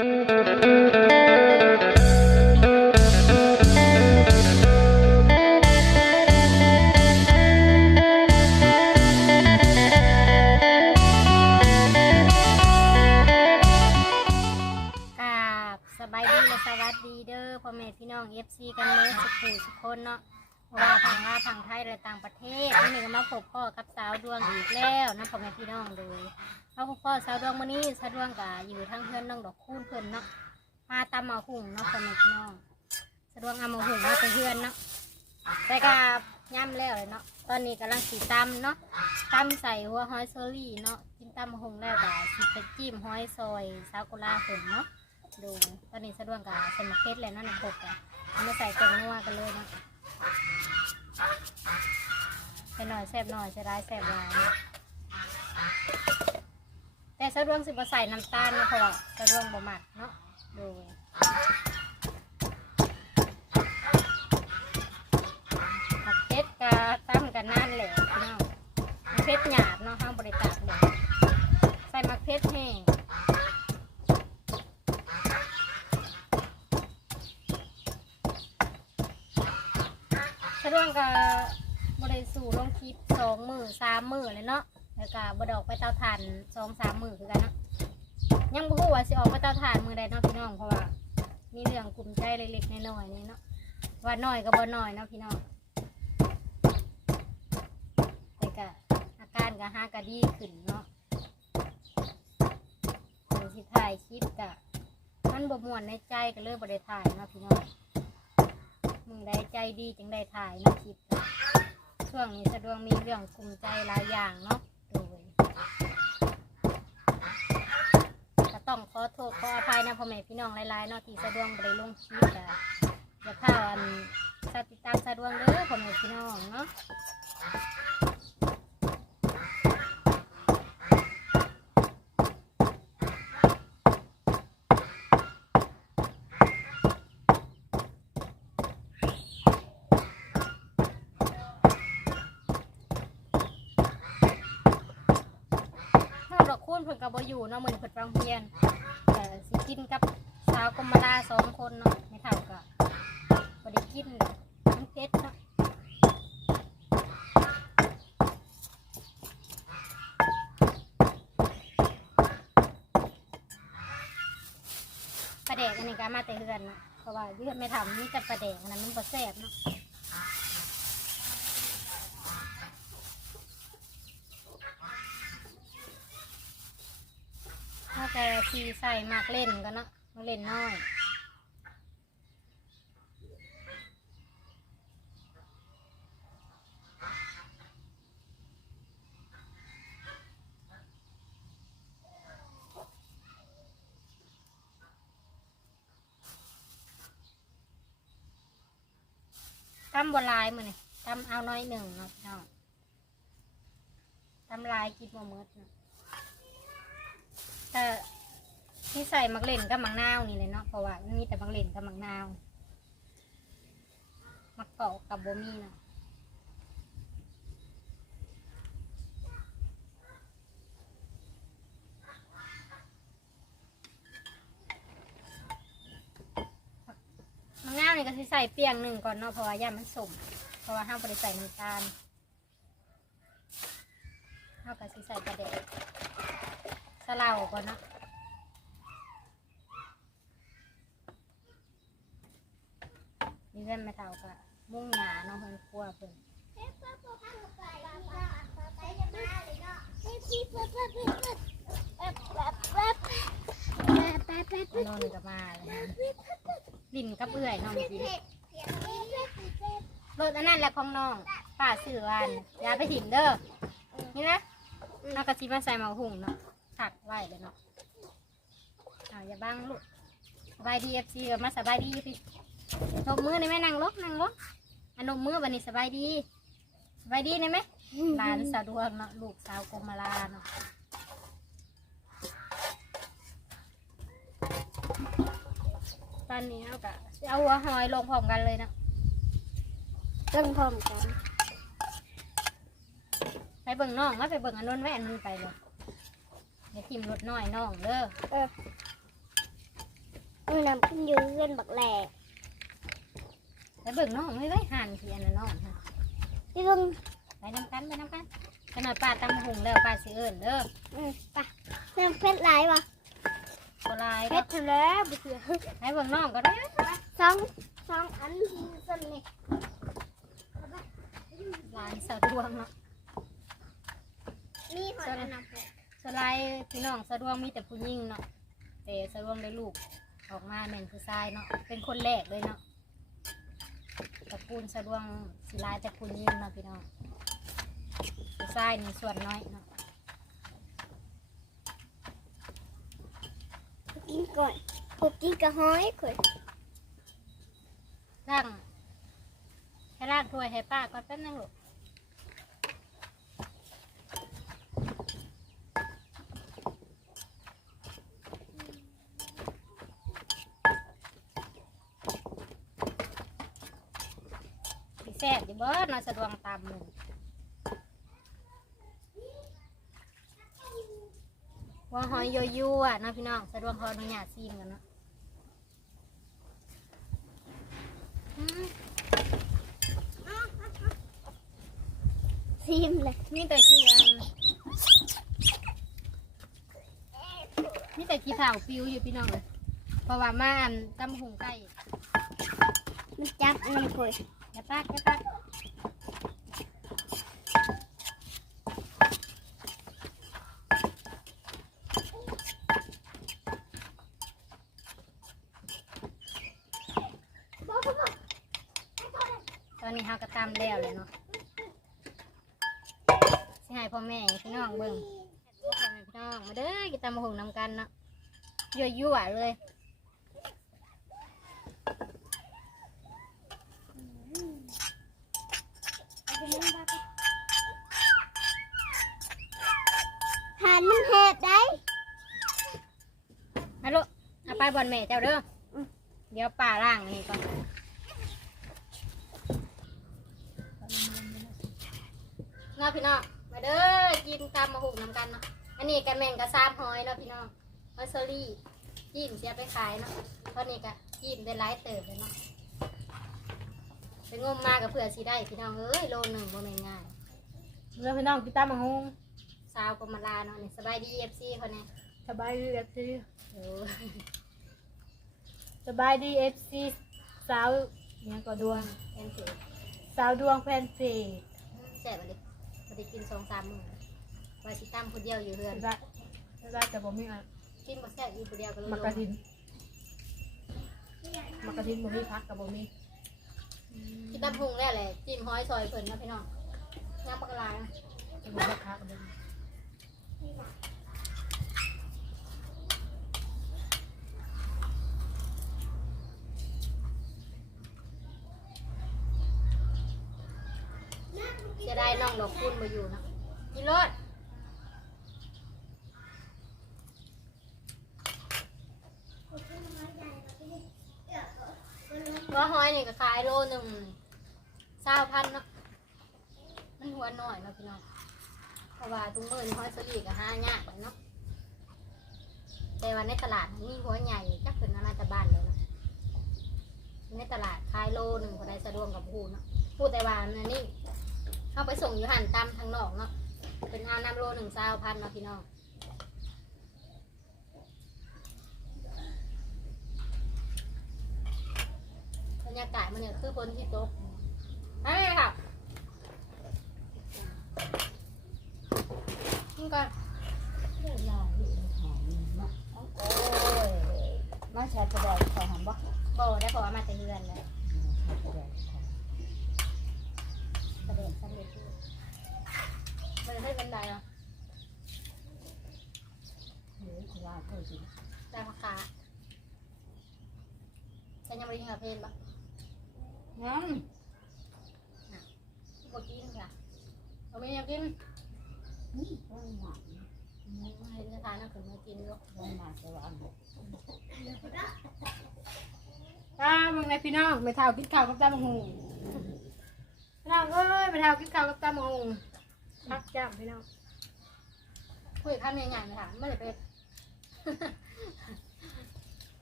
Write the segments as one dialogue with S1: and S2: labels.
S1: สบายดีและสวัสดีเด้อพ่อแม่พี่น้อง FC กันเลยสุขสุขคนเนาะ ว่าทางลาวทางไทยและต่างประเทศนี่ก็มาพบพ่อกับสาวดวงอีกแล้วนะพ่อแม่พี่น้องเลยเขาพบพ่อสาวดวงมื้อนี้สาวดวงก็อยู่ทางเพื่อนน้องดอกคูณเพิ่นเนาะมาตำมาหุ่งเนาะพ่อแม่พี่น้องสาวดวงเอามาหุ่งมาไปเพื่อนเนาะแต่ก็ย่ำแล้วเลยเนาะตอนนี้กำลังสีตำเนาะตำใส่หัวหอยเซอรี่เนาะกินตำมาหุ่งแล้วก็สิไปจิ้มหอยซอยซาวกุลาเพิ่นเนาะดูตอนนี้สะดวกกับสมเพชรเลยเนาะน้ำปกอะมาใส่เกลือนัวกันเลยเนาะ ใส่หน่อยแซ่บหน่อยจะได้แซ่บหลายแต่สะดวกสิบใส่น้ำตาลนะเพราะสะดวกบ่หมักเนาะดูผักเพชรกับตั้มกับนั่นแหละพี่น้องเพชรหยาบเนาะห้างบริจาคเลยใส่มักเพชรแห้ง สะดว กกับบริสู่ลงคลิปสองมือสามมือเลยเนาะแล้วก็บดออกไปเตาถ่านสองสามมือคือกันเนาะยังบ่ฮู้ว่าสิออกไปเตาถ่านมือใดเนาะพี่น้องเพราะว่า มีเรื่องกลุ่มใจเล็กๆน้อยๆนี่เนาะว่าน้อยก็บ่น้อยเนาะพี่น้องแต่ก็อาการก็หาก็ดีขึ้นเนาะเดี๋ยวสิถ่ายคลิปก็มันบ่ม่วนในใจก็เลยบ่ได้ถ่ายเนาะพี่น้อง มึงได้ใจดีจึงได้ถ่ายนะคลิปน่ะช่วงนี้สะดวกมีเรื่องกลุ่มใจหลายอย่างเนาะโดยก็ต้องขอโทษขออภัยนะพ่อแม่พี่น้องหลายๆเนาะที่สะดวกบ่ได้ลงคลิปอะอย่าพาอันสติดตามสะดวกเด้อพ่อแม่พี่น้องเนาะ อยู่เนาะมื้อนี้เพิ่นไปโรงเรียนแต่สิกินกับสาวกรมลาสองคนเนาะไม่เท่าก็บ่ได้กินมันเผ็ดเนาะปลาแดกอันนี้ก็มาแต่เฮือนเนาะเพราะว่าเฮือนไม่ทำนี่จะปลาแดกอันนั้นมันบ่แซ่บเนาะ ถ้าแต่ทีใส่มากเล่นกันเนาะมาเล่นน้อยตำบัวลายมือนี่ตำเอาน้อยหนึ่งเนาะพี่น้องตำลายกินบ่หมดเนาะแต่ ที่ใส่มักเล่นกับมังนาวนี่เลยเนาะเพราะว่ามันมีแต่มักเล่นกับมังนาวมักเกาะกับโบมี่เนาะมังนาวนี่ก็สิใส่เปียงหนึ่งก่อนเนาะเพราะว่าย่ามันสมเพราะว่าห้ามบริใส่น้ำตาลห้ามก็สิใส่กระเดกสลาก่อนเนาะ นี่เพื่อนมาเท่ากับมุ่งหยาเนาะเพิ่นครัวเพิ่นนอนกับมาเลยดินกับเอื่อยน้องจีรถอันนั้นแหละของน้องป้าซื้อวานอย่าไปถิ่มเด้อนี่นะนอกกระชิมาใส่หมาหุ่งเนาะถักไว้เลยเนาะเอาอย่าบังลูกสบายดีเอฟซีมาสบายดีพี่ นมมือนี่ไหมนั่งลกนั่งลกอันนมมือวันนี้สบายดีสบายดีนี่ไหมหลานสาวดวงเนาะลูกสาวกรมลาเนาะตอนนี้เอากะเอาหัวหอยลงพร้อมกันเลยเนาะ
S2: ต้องพร้อมกัน
S1: ไปเบิ่งน้องมาไปเบิ่งอันนู้นไว้อันนู้นไปเลยอย่าทิมรถน้อยน้องเด้อ
S2: เออมือนำขึ้นอยืนเงินบักแหล่
S1: แล้ว เบิ่งน้องไม่ได้หันเทียนนะน้องฮะ
S2: ที่เพิ่ง
S1: ไปน้ำกันไปน้ำกันขนาดป้าตำหุงแล้วป้าสิเอิญเด้อ
S2: อืมไปเริ่มเพชรหลายวะ
S1: โบราณ
S2: เพชรทำแล้วบุเสือ
S1: ให้เบิ่งน้องก็ได้
S2: สองสองอันส้นนี่
S1: หลานสะดวงเนาะ
S2: มีหอยอันนั้น
S1: สไลด์พี่น้องสะดวงมีแต่ผู้หญิงเนาะแต่สะดวงได้ลูกออกมาแม่นคือทรายเนาะเป็นคนแรกเลยเนาะ ตระกูลสะดวงสิลายแต่ผู้หญิงเนาะพี่น้องคือทรายนี่ส่วนน้อยเนาะ
S2: กินก่อนกูกินกระห้อยก่อน
S1: ร่างแค่ร่างถ้วยให้ป้าก่อนแป๊บนึงลูกสิแซ่ บอยู่เบิดเนาะสะดวงตามหมู่ว่าหอยโยยั่วๆเนาะพี่น้องสะดวกขออนุญาตซีมกันเนาะอืม
S2: ซิมเลย
S1: มีแต่ขี้อันมีแต่ขี้เถาปิวอยู่พี่น้องเลยเพราะว่ามาอันตำหุงไก่
S2: มันจับอันนั้นก่อน
S1: อย่าปากอย่าปากต อนนี้เฮากระตำแล้วเลยเนาะสิให้พ่อแม่พี่น้องเบิ่งพ่อแม่พี่น้องมาเด้อกินตำหุงนำกันเนาะยั่วๆเลย
S2: ทานมันเห็ดได้
S1: ฮัลโหลเอาไปบอลแม่เจ้าเด้ออ
S2: ม
S1: เดี๋ยวป่าล่างอันนี้ก่อน น้าพี่น้องมาเด้อกินตามมาหุงน้ำกันเนาะอันนี้กันแมงกระซาบหอยเนาะพี่น้องฮอยเซอรี่ยิ้มเสียไปขายเนาะตอนนี้ก็ยิ้มได้หลายเติบเลยเนาะไปงมมากับเผื่อสีได้พี่น้องเอ้ยโลหนึ่งบ่แม่นง่าย
S3: เรื่องพี่น้องพี่ตามมาฮง
S1: สาวกมาลาเนาะนี่สบายดีเอฟซีคนนี้
S3: สบายดีเอฟซี
S1: โอ้
S3: สบายดีเอฟซีสาวเนี่ยก็ดวง
S1: เอ็นเสี
S3: สาวดวงแฟนเพจ
S1: แซ่บเลยพอ ได้กินสองสามมื้อไว่าสิตั้มคนเดียวอยู่เรือน
S3: ได้ได้แต่บ่มีอะ
S1: กินบ่แซ่บอยู่คนเดียวก็เลย
S3: มักกะทินมักกะทินบ่มีพักกับบ่มี
S1: กินตั้มพุงแล้วแหละจิ้มห้อยซอยเพิ่นเนาะพี่น้องย่างปลากระลานะ
S3: จะบ่มีพักกับบ่มี
S1: เสียดายน้องดอกคุณมาอยู่นะกินรสว่าหอยนี่ก็ขายโลหนึ่งเศร้าพันเนาะมันหัวหน่อยเนาะพี่น้องเพราะว่าตุ้งมือนี่หอยสลีกับห้ายากเนาะแต่ว่าในตลาดมีหัวใหญ่จักเป็นอะไรแต่บ้านเลยเนาะในตลาดขายโลหนึ่งคนใดสะดวกกับพูเนาะพูดแต่ว่าอันนี่ เข้าไปส่งอยู่หันตามทางนอกเนาะเป็นอาน้ำโลหนึ่งเศร้าพันเนาะพี่น้องบรรยากาศมันเนี่ยคือฝนที่ตกไปเลยค่ะนี่ก่อน
S4: มาชาจะได้ขอหอมบ่
S1: โบได้บอกว่ามาแต่เรือนเลยสำเร็จสำเร็จอยู่ มันให้เป็นไดเนาะ
S4: หรือขวาเท่าสิ
S1: ได้ราคาฉันยังไม่ได้กินกาแฟปะ
S4: งั้น
S1: บ่กินค่ะเอาไม่อยากกิน
S4: นี่ต้นหมาก
S1: มาเห็นสถานคือมากินลูก
S4: ต้นหมากจะวาง
S3: ป้าเบิ่งในพี่น้องไม่เท่ากินข้าวกับตามมาฮงพี่น้องเอ้ยไม่เท่ากินข้าวกับตามมาฮง พักจ้าพี่น้อง
S1: คุยข้ามยังไงไหมคะไม่ได้เป็น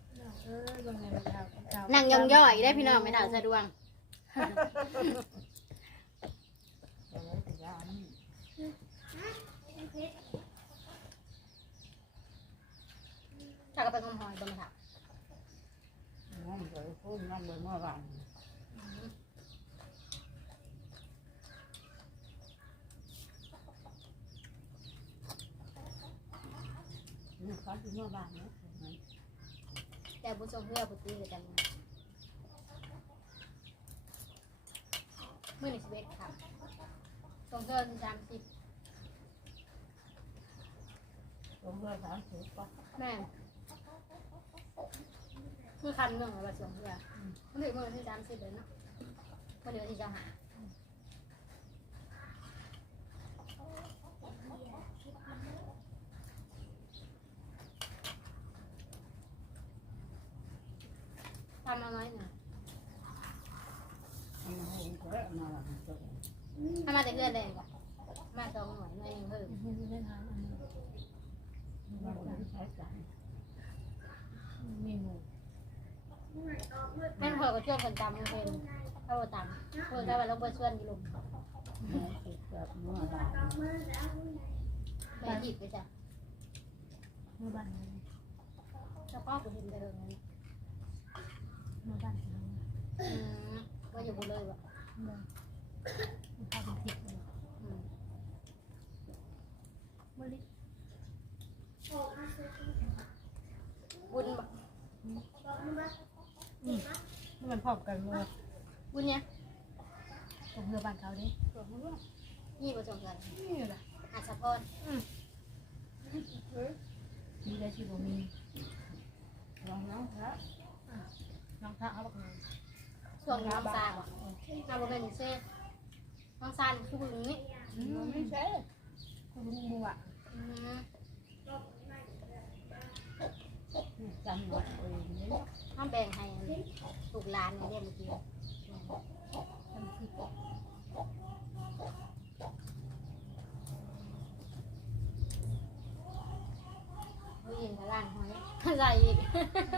S3: พี่น้องเอ้ออเบิ่งในไม่เท่ากับเจ้า
S1: นั่งย่องย่อยได้พี่น้องไม่เท่าสะดวง
S4: เดี๋ยวไว้จะยาม
S1: ถ้าก็เป็นคำหอยบ่ไม่เท่า
S4: น้องเดี๋ยวพูดน้องเลยเมื่อวาน นี่เขาอยู่เมื่อวานเนาะ
S1: แต่บุญทรงเพื่อบุตรีเลยกันเมื่อหนึ่งสิบเอ็ดครับทรงเพื่อสามสิบ
S4: ลงเรือสามสิบปะ
S1: แม่นคือคันเมืองอะไรทรงเพื่อมันถึงมื่อที่สามสิบเลยเนาะเมื่อเดือนที่จะหา ทำมาน้อยหน่อย
S4: อันนั้นเองก็ได้มา
S1: แต่เพื่อนแดงกว่ามาสองหน่วยหน่วยหนึ่งเพิ่ม
S3: มีเล่นหางอันนี้
S4: เราไม่ใช้จ่าย
S3: มีหมู
S1: แม่นพอก็ช่วยคนตำมันเป็นเอาตำเพื่อจะไปลงไปช่วยอยู่ลง
S4: แม่ติดแบบเมื่อวาน
S1: ไปหยิบไปจ้ะ
S3: เมื่อบ้านนี้
S1: แล้วก็กูเห็นไปเลย
S3: มื่อบ้านนี้
S1: อืมก็อยู่บนเลยว่ะ
S3: เมื่อพาเป็นทิพย์เลย
S1: อืม
S3: มื่อลิ
S1: บุญบ่
S3: เมื่อมันพร้อมกันเมื่อ
S1: บุญเนี่ย
S3: ตรงเรือบ้านเขาดิ
S1: ยี่ประจงกัน
S3: นี่แหละ
S1: อาชาพร
S3: มีได้ชีบ่มี
S4: ลองน้องครับ
S3: น้องท่าเอาบักหนึ่ง
S1: ช่วงน้องซาบ่น้าบ่เป็นเซ่น้องซานคือบึงนี่
S4: ไม่ใช่
S3: คุณลุงบัว
S1: อืม
S4: จำหมดเองนี่
S1: น้องแบ่งให้ถูกหลานเนี่ยเมื่อกี้
S3: ทำทิพย์
S1: ผู้หญิงกับล่าง ใส่อีก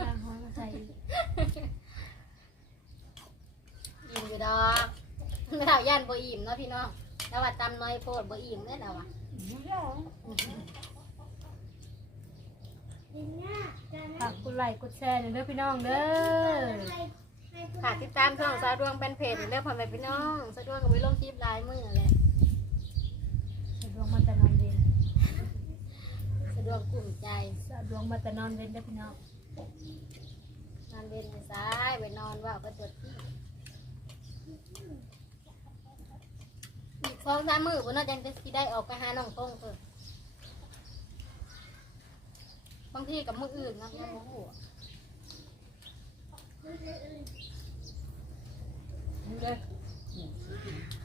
S3: ย่างห้อยมาใส่
S1: อิ่มอยู่ดอกไม่เท่าย่านบ่อิ่มเนาะพี่น้องแล้วว่าตำน้อยโพดบ่อิ่มเด้อแล้วว่ะ
S4: ไม่ใช่
S3: ฝากกดไลค์กดแชร์หน่อยเด้อพี่น้องเด้อ
S1: ฝากติดตามช่องสาวดวงเป็นเพจเรื่องพ่อแม่พี่น้องสาวดวงก็ไปลงคลิปหลายมื้อแหละ
S3: สะดวกมาแต่นอนเวน
S1: สะ ดวกกลุ่มใจ
S3: สะดวกมาแต่นอนเวนเด้อพี่น้อง
S1: นอนเวนไปซ้ายไปนอนว่าวก็ตัวที่อีกสองสามมื้อพุ่นเนาะจังจะสิได้ออกไปหาน้องทงเพิ่นบางทีกับมื้ออื่นเนาะยังบ่ฮู้
S4: นี่เลย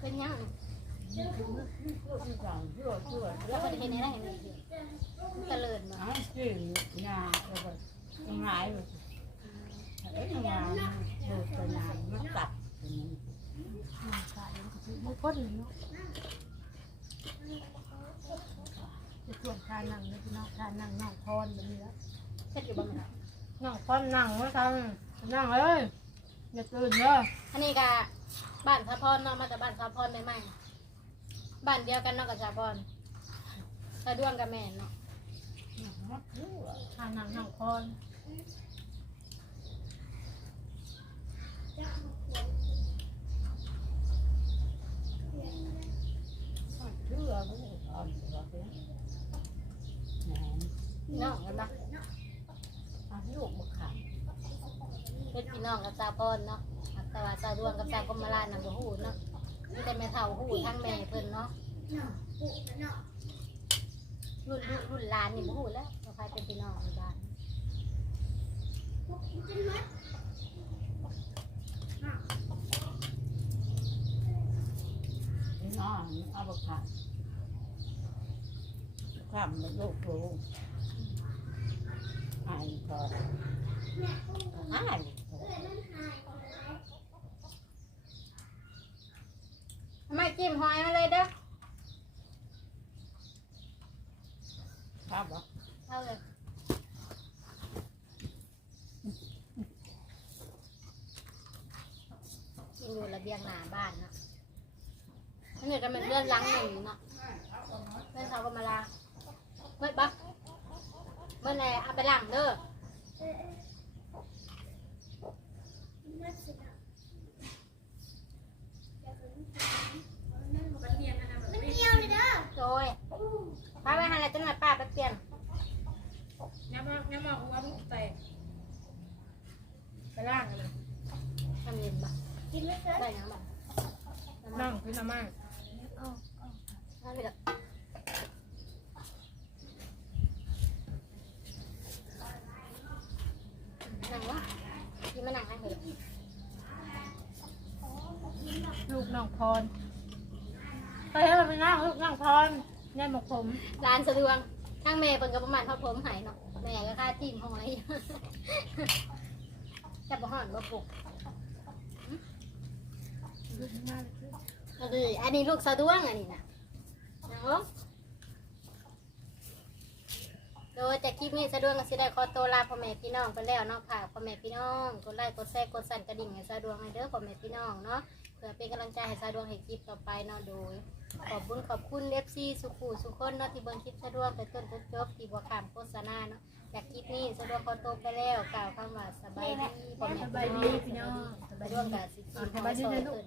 S1: เป็นหยัง
S4: พูดที่สั่งช่วยช่วย
S1: แล้วก็ได้เห็นให้ได้เห็นอีก ทีมันเตลิดมา
S4: หาชื่องาแล้วก็งายเลยเอ้ยงานดูสนานมันกลับอย่างนี้
S3: มันก็คือมือพ้นเนาะจะส่วนทานั่งเด้อพี่น้องทานั่งน้องพรแบบนี้แล้ว
S1: เช็ดอยู่บ้างไหม
S3: น้องพรนั่งไว้ทำนั่งเอ้ยอย่าตื่นเด้อ
S1: อันนี้ก็บ้านสะพรเนาะมาจากบ้านสะพรใหม่ๆบ้านเดียวกันเนาะกับสะพรสะดวงกับแม่เนาะ
S3: ทานนั่งน้องพร
S4: เชื่อไม่ได้อนเราเป็นแหน
S1: พี่น้องกันนะ
S4: อาลูกมาขา
S1: เป็นพี่น้องกับสะพรเนาะแต่ว่าสะดวงกับสะกรมราชน่ะบ่ฮู้เนาะมีแต่แม่เฒ่าฮู้ทั้งแม่เพิ่นเนาะรุ่นรุ่นรุ่นหลานนี่บ่ฮู้แล้วาใครเป็นพี่น้องในบ้าน
S4: น้องเอามาขาดข้ามมาลูกลูกหายก่อนหาย
S1: ทำไมจิ้มหอยมาเลยเด้อ
S4: ครับบ่
S1: เอาเลย เบียงหน้าบ้านเนาะ อันนี้ก็เป็นเลื่อนหลังหนึ่งเนาะเพื่อนเขาก็มาลาเมื่อบักเมื่อไหร่เอาไปล้างเด้อ
S2: มันเหนียวเลยเด้อ
S1: โดยป้าไปหาอะไรจังหวัดป้าไปเปลี่ยน
S3: น้ำมากน้ำมากหัวลูกแตกไปล่างกันเลย
S1: ทำเย็นปะ
S2: กินไม่เกิน
S1: ได้ยังปะ
S3: นั่งคือน้ำมาก
S1: ได้ไปเด้อนั่งวะกินมานั่งให้เถอะ
S3: ลูกน้องพรไปให้มันไปนั่งลูกน้องพรเนี่ยหมกผม
S1: ร้านสะดวงข้งแม่เป็นกับประมาณเท่าผมหายเนาะแม่ก็ค่าจิ้มห้องไรจะบ่ห่อนบ่ปลุก อันนี้อันนี้ลูกสะดวงอันนี้นะนั่งลงโดยแต่คลิปนี้สะดวงก็สิได้ขอตัวลาพ่อแม่พี่น้องไปแล้วเนาะค่ะพ่อแม่พี่น้องกดไลค์กดแชร์กดสั่นกระดิ่งให้สะดวงให้เด้อพ่อแม่พี่น้องเนาะเพื่อเป็นกำลังใจให้สะดวงให้คลิปต่อไปเนาะโดย ขอบคุณขอบคุณเล็บซี่สุขูสุขคนเนาะที่เบิ่งคลิปสะดวกไปต้นจนจบที่บัวขามโฆษณาเนาะจากคลิปนี้สะดวกขอตัวไปแล้วกล่าวคำว่าสบายดีพ่อแม่พี่น้องสะดวกกับสิกินของซอยเพิ่น